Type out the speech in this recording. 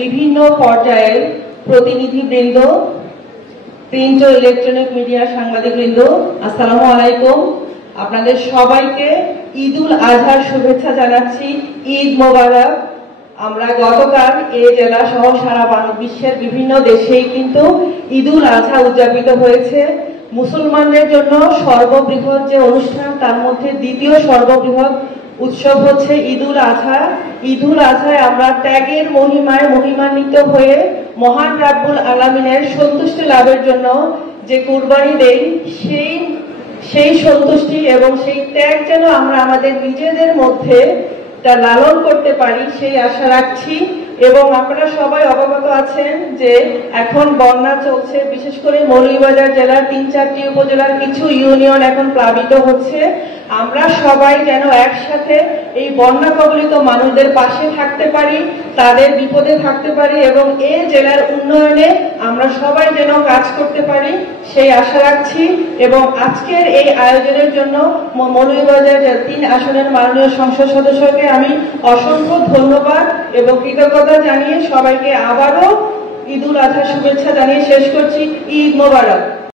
বিভিন্ন পর্যায়ের প্রতিনিধিবৃন্দ, প্রিন্ট ও ইলেকট্রনিক মিডিয়া সাংবাদিকবৃন্দ, আসসালামু আলাইকুম। আপনাদের সবাইকে ঈদুল আজহার শুভেচ্ছা জানাচ্ছি। ঈদ মোবারক। আমরা গতকাল এই জেলা সহ সারা বিশ্বের বিভিন্ন দেশেই কিন্তু ঈদুল আজহা উদযাপিত হয়েছে। মুসলমানদের জন্য সর্ববৃহৎ যে অনুষ্ঠান, তার মধ্যে দ্বিতীয় সর্ববৃহৎ উৎসব হচ্ছে ঈদুল আজহা। ঈদুল আজহায় আমরা ত্যাগের মহিমায় মহিমান্বিত হয়ে মহান রাব্বুল আলামিনের সন্তুষ্টি লাভের জন্য যে কুরবানি দেই, সেই সন্তুষ্টি এবং সেই ত্যাগ যেন আমরা আমাদের নিজেদের মধ্যে তা লালন করতে পারি, সেই আশা রাখছি। এবং আপনারা সবাই অবগত আছেন যে এখন বন্যা চলছে, বিশেষ করে মৌলভীবাজার জেলার ৩-৪টি উপজেলার কিছু ইউনিয়ন এখন প্লাবিত হচ্ছে। আমরা সবাই যেন একসাথে এই বন্যা কবলিত মানুষদের পাশে থাকতে পারি, তাদের বিপদে থাকতে পারি এবং এই জেলার উন্নয়নে আমরা সবাই যেন কাজ করতে পারি, সেই আশা রাখছি। এবং আজকের এই আয়োজনের জন্য মৌলভীবাজার ৩ আসনের মাননীয় সংসদ সদস্যকে আমি অসংখ্য ধন্যবাদ এবং কৃতজ্ঞতা জানিয়ে সবাইকে আবারও ঈদুল আজহা শুভেচ্ছা জানিয়ে শেষ করছি। ঈদ মোবারক।